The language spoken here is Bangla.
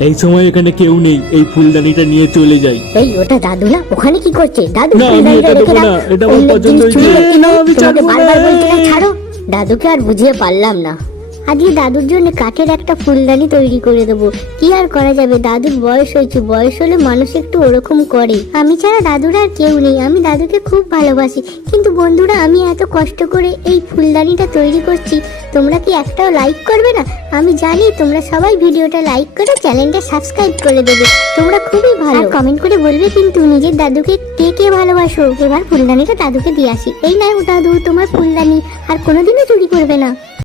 এই সময় এখানে কেউ নেই, এই ফুলদানিটা নিয়ে চলে যাই। এই ওটা দাদু না, ওখানে কি করছে দাদু? না, আমি এটা দেবো না, এটা আমার পছন্দ হয়েছে। না, আমি ছাড়বো না। বারবার বলছি না ছাড়ো। দাদুকে আর বুঝিয়ে পারলাম না। আজকে দাদুর জন্য কাঠের একটা ফুলদানি তৈরি করে দেবো। কি আর করা যাবে, দাদুর বয়স হয়েছে, বয়স হলে মানুষ একটু ওরকম করে। আমি ছাড়া দাদুর আর কেউ নেই, আমি দাদুকে খুব ভালোবাসি। কিন্তু বন্ধুরা, আমি এত কষ্ট করে এই ফুলদানিটা তৈরি করছি, তোমরা কি একটাও লাইক করবে না? আমি জানি তোমরা সবাই ভিডিওটা লাইক করে চ্যানেলটা সাবস্ক্রাইব করে দেবে। তোমরা খুবই ভালো, কমেন্ট করে বলবে কিন্তু নিজের দাদুকে কে কে ভালোবাসো। এবার ফুলদানিটা দাদুকে দিয়ে আসি। এই নাও দাদু, তোমার ফুলদানি, আর কোনোদিনও চুরি করবে না।